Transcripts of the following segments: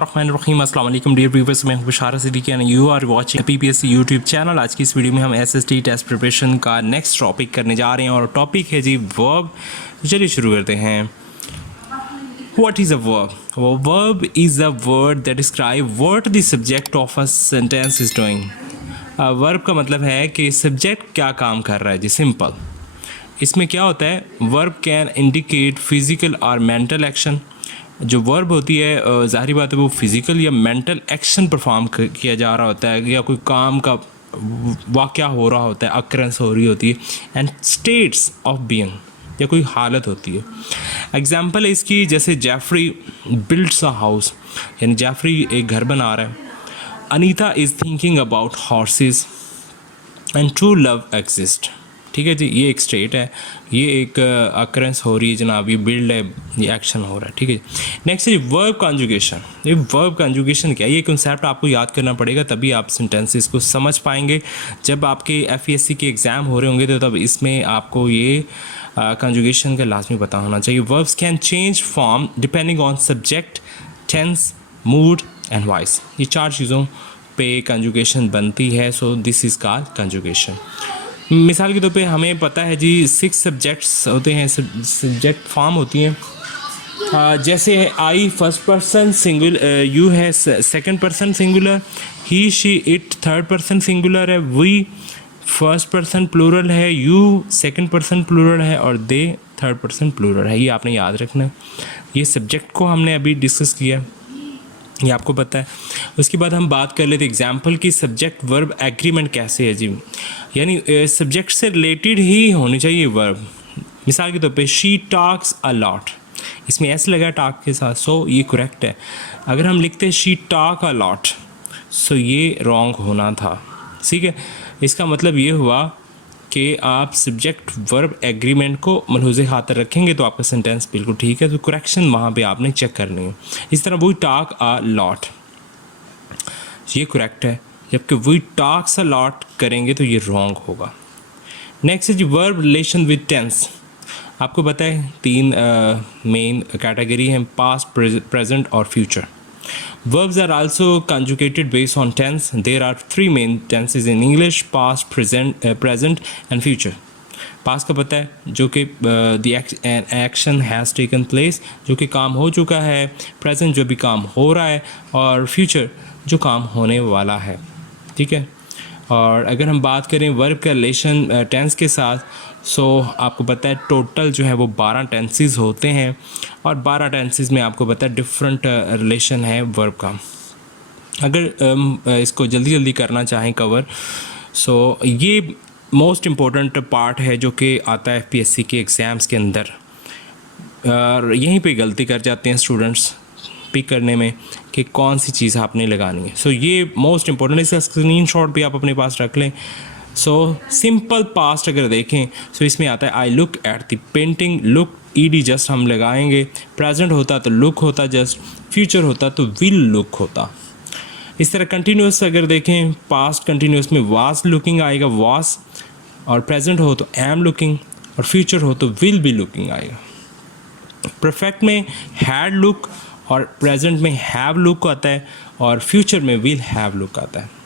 बिस्मिल्लाहिर्रहमानिर्रहीम अस्सलाम वालेकुम डियर व्यूअर्स, मैं हूं Bashar Siddiqui and you are watching PPSC YouTube channel. आज की इस वीडियो में हम एसएसटी टेस्ट प्रिपरेशन का नेक्स्ट टॉपिक करने जा रहे हैं और टॉपिक है जी वर्ब। चलिए शुरू करते हैं। What is a verb? A verb is a word that describe what the subject of a sentence is doing. Verb का मतलब है कि सब्जेक्ट क्या काम कर रहा है जी, सिंपल। इसमें क्या होता है, वर्ब कैन इंडिकेट फिजिकल और मेंटल एक्शन। जो वर्ब होती है ज़ाहिर बात है वो फिज़िकल या मेंटल एक्शन परफॉर्म किया जा रहा होता है या कोई काम का वाक़या हो रहा होता है, अक्रेंस हो रही होती है। एंड स्टेट्स ऑफ बीइंग या कोई हालत होती है। एग्जाम्पल है इसकी, जैसे जेफरी बिल्ड्स अ हाउस, यानी जेफरी एक घर बना रहा है। Anita is thinking about horses and true love exist. ठीक है जी, ये एक स्टेट है, ये एक अक्रेंस हो रही है जनाब, ये बिल्ड है, ये एक्शन हो रहा है। ठीक है, नेक्स्ट है वर्ब कॉन्जुगेशन। ये वर्ब कॉन्जुगेशन क्या है, ये कंसेप्ट आपको याद करना पड़ेगा, तभी आप सेंटेंसेस को समझ पाएंगे। जब आपके एफईएससी के एग्ज़ाम हो रहे होंगे तो तब इसमें आपको ये कॉन्जुगेशन का लाजमी पता होना चाहिए। Verbs can change form depending on subject, tense, mood and voice. ये चार चीज़ों पे कॉन्जुगेशन बनती है, so this is called conjugation. मिसाल के तौर पे हमें पता है जी 6 सब्जेक्ट्स होते हैं, सब्जेक्ट फॉर्म होती हैं। जैसे आई फर्स्ट पर्सन सिंगुलर, यू है second person singular, he she it third person singular है, वी फर्स्ट पर्सन प्लूरल है, यू सेकंड पर्सन प्लूरल है और दे थर्ड पर्सन प्लूरल है। ये आपने याद रखना है। ये सब्जेक्ट को हमने अभी डिस्कस किया, ये आपको पता है। उसके बाद हम बात कर लेते एग्जाम्पल की सब्जेक्ट वर्ब एग्रीमेंट कैसे है जी, यानी सब्जेक्ट से रिलेटेड ही होनी चाहिए वर्ब। मिसाल के तौर पे शी टॉक्स अ लॉट, इसमें एस लगा टॉक के साथ, सो ये करेक्ट है। अगर हम लिखते हैं शी टॉक अ लॉट, सो ये रॉन्ग होना था। ठीक है, इसका मतलब ये हुआ कि आप सब्जेक्ट वर्ब एग्रीमेंट को मलहूज़े खातर रखेंगे तो आपका सेंटेंस बिल्कुल ठीक है, तो करेक्शन वहाँ पे आपने चेक करनी है। इस तरह वी टॉक अ लॉट, ये करेक्ट है, जबकि वी टॉक्स अ लॉट करेंगे तो ये रॉन्ग होगा। नेक्स्ट है जी वर्ब रिलेशन विद टेंस। आपको पता है 3 मेन कैटेगरी हैं, पास्ट, प्रेजेंट और future. Verbs are also conjugated based on tense. There are 3 main tenses in English: past, present and future. Past का पता है, जो कि the action has taken place, जो कि काम हो चुका है। Present जो भी काम हो रहा है, और future जो काम होने वाला है। ठीक है, और अगर हम बात करें वर्ब का रिलेशन टेंस के साथ, सो आपको पता है टोटल जो है वो 12 टेंसेस होते हैं, और 12 टेंसेस में आपको पता है डिफरेंट रिलेशन है वर्ब का। अगर इसको जल्दी जल्दी करना चाहें कवर, सो ये मोस्ट इम्पोर्टेंट पार्ट है जो कि आता है एफपीएससी के एग्ज़ाम्स के अंदर, और यहीं पे गलती कर जाते हैं स्टूडेंट्स पिक करने में कि कौन सी चीज़ आपने लगानी है। सो ये मोस्ट इंपॉर्टेंट, इसका स्क्रीनशॉट भी आप अपने पास रख लें। सो सिंपल पास्ट अगर देखें, सो इसमें आता है I look at the painting, look ED just हम लगाएंगे। प्रेजेंट होता तो लुक होता जस्ट, फ्यूचर होता तो विल लुक होता। इस तरह कंटिन्यूस अगर देखें, पास्ट कंटिन्यूस में वाज लुकिंग आएगा, वाज, और प्रेजेंट हो तो एम लुकिंग, और फ्यूचर हो तो विल बी लुकिंग आएगा। परफेक्ट में हैड लुक, और प्रेजेंट में हैव लुक आता है, और फ्यूचर में विल हैव लुक आता है।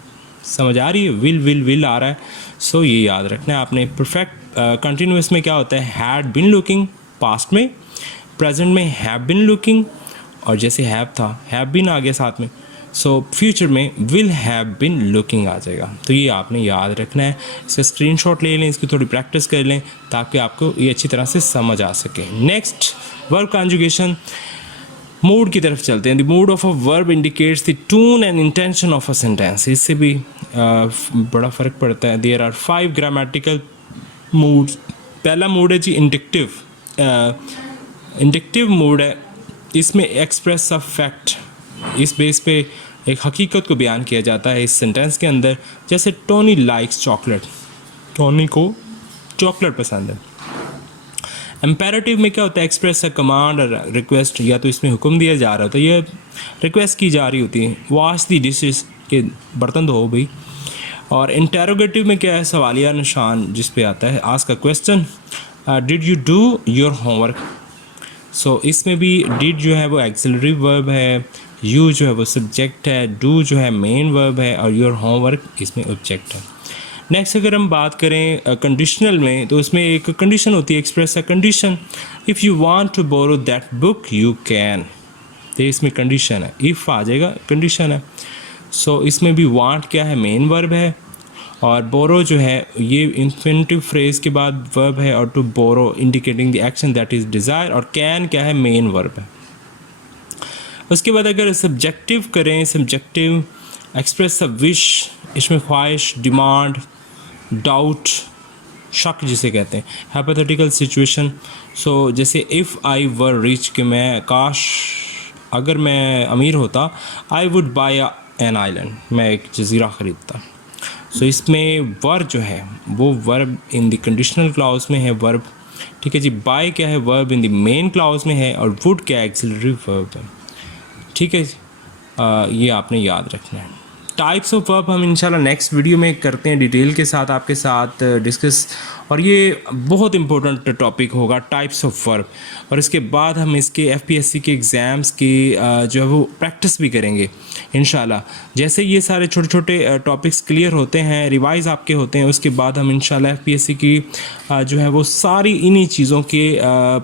समझ आ रही है, विल आ रहा है। सो ये याद रखना है आपने। परफेक्ट कंटिन्यूस में क्या होता है, हैड बिन लुकिंग पास्ट में, प्रेजेंट में हैव बिन लुकिंग, और जैसे हैव था हैव बिन आ गया साथ में, सो फ्यूचर में विल हैव बिन लुकिंग आ जाएगा। तो ये आपने याद रखना है। इसका स्क्रीनशॉट ले लें, इसकी थोड़ी प्रैक्टिस कर लें ताकि आपको ये अच्छी तरह से समझ आ सके। नेक्स्ट वर्ब कॉन्जुगेशन, मूड की तरफ चलते हैं। The mood of a verb indicates the tone and intention of a sentence. इससे भी बड़ा फ़र्क पड़ता है। There are 5 grammatical moods. पहला मूड है जी इंडिक्टिव। इंडिक्टिव मूड है, इसमें एक्सप्रेस अ फैक्ट, इस बेस पे एक हकीकत को बयान किया जाता है इस सेंटेंस के अंदर। जैसे टोनी लाइक्स चॉकलेट, टोनी को चॉकलेट पसंद है। इम्पेरेटिव में क्या होता है, एक्सप्रेस अ कमांड और रिक्वेस्ट, या तो इसमें हुक्म दिया जा रहा होता है, ये रिक्वेस्ट की जा रही होती है, वॉश दी डिशेस, के बर्तन धो भाई। और इंटेरोगेटिव में क्या है, सवालिया निशान जिस पे आता है, ask a question, did you do your homework. So इसमें भी डिड जो है वो एक्सिलरी वर्ब है, यू जो है वो सब्जेक्ट है, डू जो है मेन वर्ब है और योर होमवर्क इसमें ऑब्जेक्ट है। नेक्स्ट अगर हम बात करें कंडीशनल में, तो उसमें एक कंडीशन होती है, express a condition. If you want to borrow that book you can, तो इसमें कंडीशन है, इफ़ आ जाएगा कंडीशन है। सो इसमें भी वांट क्या है, मेन वर्ब है, और बोरो जो है ये इन्फिनिटिव फ्रेज के बाद वर्ब है, और to borrow indicating the action that is desire, और कैन क्या है, मेन वर्ब है। उसके बाद अगर सब्जेक्टिव करें, सब्जेक्टिव एक्सप्रेस अ विश, इसमें ख्वाहिश, डिमांड, डाउट, शक जिसे कहते हैं, हाइपोथेटिकल सिचुएशन। सो जैसे इफ़ आई वर रिच, कि मैं काश अगर मैं अमीर होता, I would buy an island, मैं एक जजीरा ख़रीदता। सो इसमें वर्ब जो है वो verb in the conditional clause में है वर्ब, ठीक है जी। बाय क्या है, verb in the main clause में है, और वुड क्या एक्सिलरी वर्ब है, ठीक है जी। ये आपने याद रखना है। टाइप्स ऑफ वर्ब हम इंशाल्लाह नेक्स्ट वीडियो में करते हैं, डिटेल के साथ आपके साथ डिस्कस, और ये बहुत इंपॉर्टेंट टॉपिक होगा, टाइप्स ऑफ वर्ब। और इसके बाद हम इसके एफपीएससी के एग्ज़ाम्स की जो है वो प्रैक्टिस भी करेंगे इंशाल्लाह। जैसे ये सारे छोटे छोटे टॉपिक्स क्लियर होते हैं, रिवाइज आपके होते हैं, उसके बाद हम इंशाल्लाह एफपीएससी की जो है वो सारी इन्हीं चीज़ों के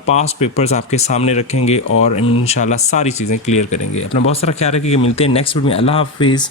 पास्ट पेपर्स आपके सामने रखेंगे, और इंशाल्लाह सारी चीज़ें क्लियर करेंगे। अपना बहुत सारा ख्याल रखिए, मिलते हैं नेक्स्ट वीडियो में। अल्लाह हाफिज़।